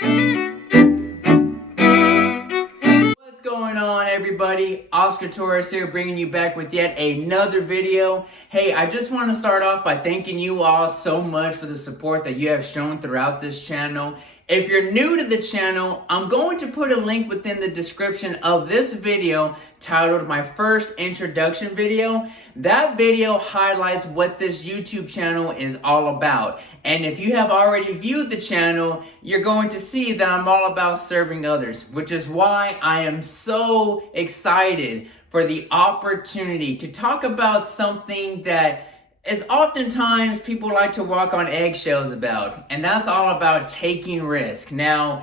What's going on, everybody? Oscar Torres here, bringing you back with yet another video. Hey, I just want to start off by thanking you all so much for the support that you have shown throughout this channel. If you're new to the channel, I'm going to put a link within the description of this video titled My First Introduction Video. That video highlights what this YouTube channel is all about. And if you have already viewed the channel, you're going to see that I'm all about serving others, which is why I am so excited for the opportunity to talk about something that is oftentimes people like to walk on eggshells about, and that's all about taking risk. Now,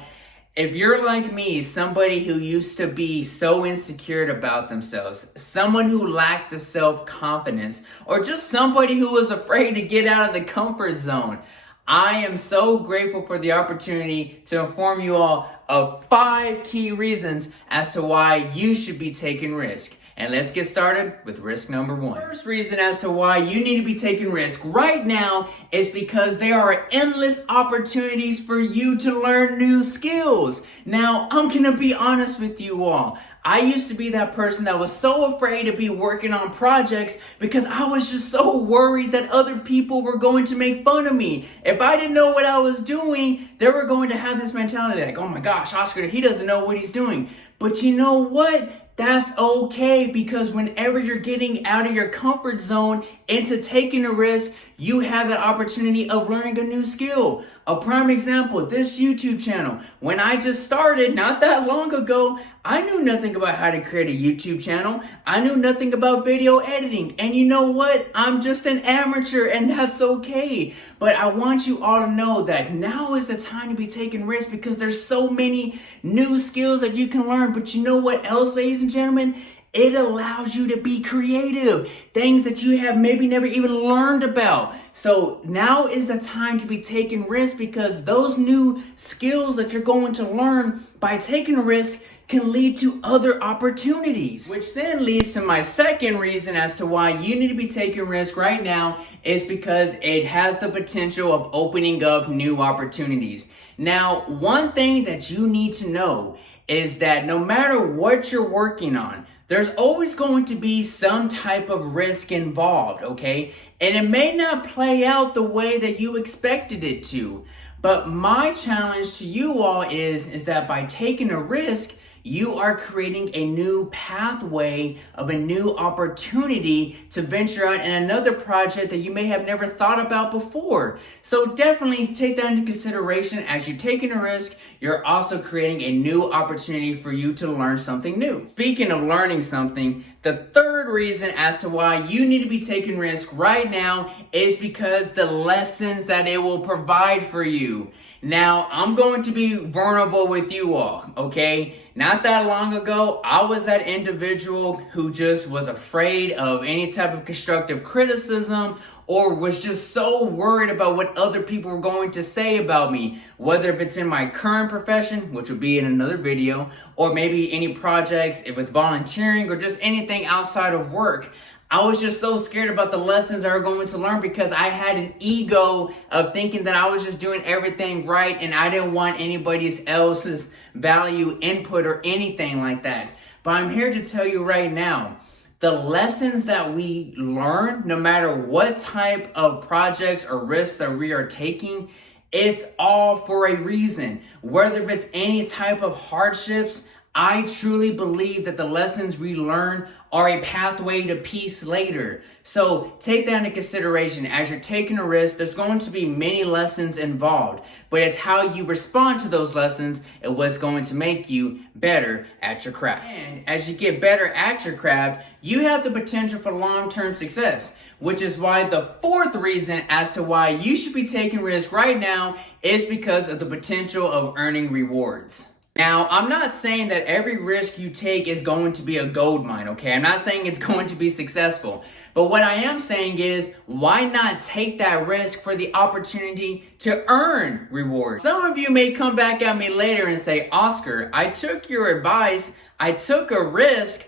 if you're like me, somebody who used to be so insecure about themselves, someone who lacked the self-confidence, or just somebody who was afraid to get out of the comfort zone, I am so grateful for the opportunity to inform you all of 5 key reasons as to why you should be taking risk. And let's get started with risk number 1. First reason as to why you need to be taking risk right now is because there are endless opportunities for you to learn new skills. Now, I'm gonna be honest with you all. I used to be that person that was so afraid to be working on projects because I was just so worried that other people were going to make fun of me. If I didn't know what I was doing, they were going to have this mentality like, oh my gosh, Oscar, he doesn't know what he's doing. But you know what? That's okay, because whenever you're getting out of your comfort zone into taking a risk, you have that opportunity of learning a new skill. A prime example, this YouTube channel. When I just started not that long ago, I knew nothing about how to create a YouTube channel. I knew nothing about video editing. And you know what? I'm just an amateur, and that's okay. But I want you all to know that now is the time to be taking risks, because there's so many new skills that you can learn. But you know what else, ladies and gentlemen? It allows you to be creative. Things that you have maybe never even learned about. So now is the time to be taking risks, because those new skills that you're going to learn by taking a risk can lead to other opportunities. Which then leads to my second reason as to why you need to be taking risk right now, is because it has the potential of opening up new opportunities. Now, one thing that you need to know is that no matter what you're working on, there's always going to be some type of risk involved, okay? And it may not play out the way that you expected it to. But my challenge to you all is that by taking a risk, you are creating a new pathway of a new opportunity to venture out in another project that you may have never thought about before. So definitely take that into consideration. As you're taking a risk, you're also creating a new opportunity for you to learn something new. Speaking of learning something, the third reason as to why you need to be taking risk right now is because the lessons that it will provide for you. Now, I'm going to be vulnerable with you all, okay? Not that long ago, I was that individual who just was afraid of any type of constructive criticism, or was just so worried about what other people were going to say about me, whether if it's in my current profession, which will be in another video, or maybe any projects, if it's volunteering, or just anything outside of work. I was just so scared about the lessons I were going to learn, because I had an ego of thinking that I was just doing everything right, and I didn't want anybody else's value, input, or anything like that. But I'm here to tell you right now, the lessons that we learn, no matter what type of projects or risks that we are taking, it's all for a reason. Whether it's any type of hardships, I truly believe that the lessons we learn are a pathway to peace later. So take that into consideration. As you're taking a risk, there's going to be many lessons involved, but it's how you respond to those lessons and what's going to make you better at your craft. And as you get better at your craft, you have the potential for long-term success, which is why the fourth reason as to why you should be taking risk right now is because of the potential of earning rewards. Now, I'm not saying that every risk you take is going to be a gold mine, okay? I'm not saying it's going to be successful. But what I am saying is, why not take that risk for the opportunity to earn rewards? Some of you may come back at me later and say, Oscar, I took your advice, I took a risk,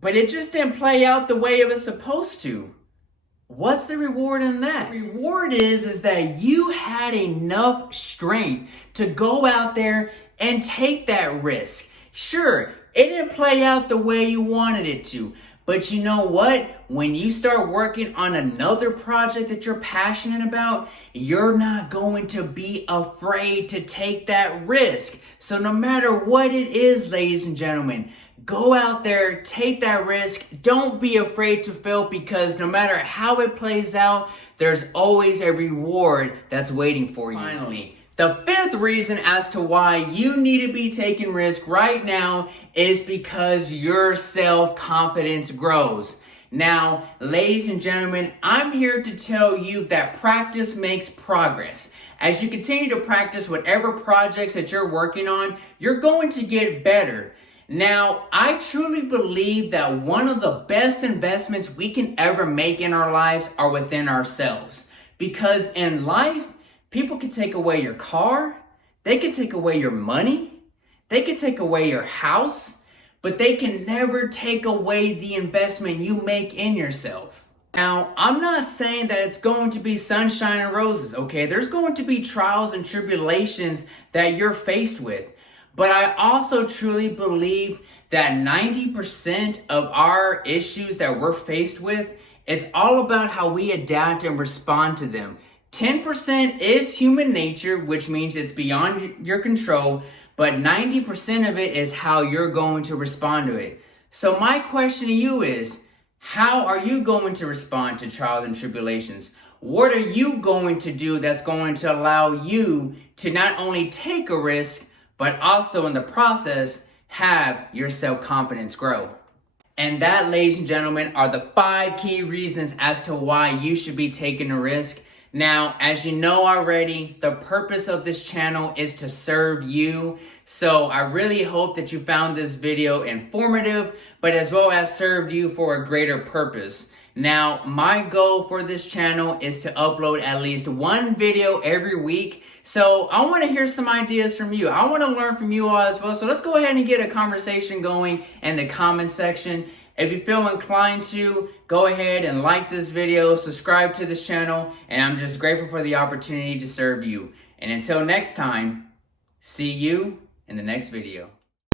but it just didn't play out the way it was supposed to. What's the reward in that? The reward is that you had enough strength to go out there and take that risk. Sure, it didn't play out the way you wanted it to, but you know what? When you start working on another project that you're passionate about, you're not going to be afraid to take that risk. So no matter what it is, ladies and gentlemen, go out there, take that risk. Don't be afraid to fail, because no matter how it plays out, there's always a reward that's waiting for you. Finally, the fifth reason as to why you need to be taking risk right now is because your self-confidence grows. Now, ladies and gentlemen, I'm here to tell you that practice makes progress. As you continue to practice whatever projects that you're working on, you're going to get better. Now, I truly believe that one of the best investments we can ever make in our lives are within ourselves. Because in life, people can take away your car, they can take away your money, they can take away your house, but they can never take away the investment you make in yourself. Now, I'm not saying that it's going to be sunshine and roses, okay? There's going to be trials and tribulations that you're faced with. But I also truly believe that 90% of our issues that we're faced with, it's all about how we adapt and respond to them. 10% is human nature, which means it's beyond your control, but 90% of it is how you're going to respond to it. So my question to you is, how are you going to respond to trials and tribulations? What are you going to do that's going to allow you to not only take a risk, but also in the process, have your self-confidence grow? And that, ladies and gentlemen, are the 5 key reasons as to why you should be taking a risk. Now, as you know already, the purpose of this channel is to serve you. So I really hope that you found this video informative, but as well as served you for a greater purpose. Now, my goal for this channel is to upload at least 1 video every week. So I want to hear some ideas from you. I want to learn from you all as well. So let's go ahead and get a conversation going in the comment section. If you feel inclined to, go ahead and like this video, subscribe to this channel, and I'm just grateful for the opportunity to serve you. And until next time, see you in the next video.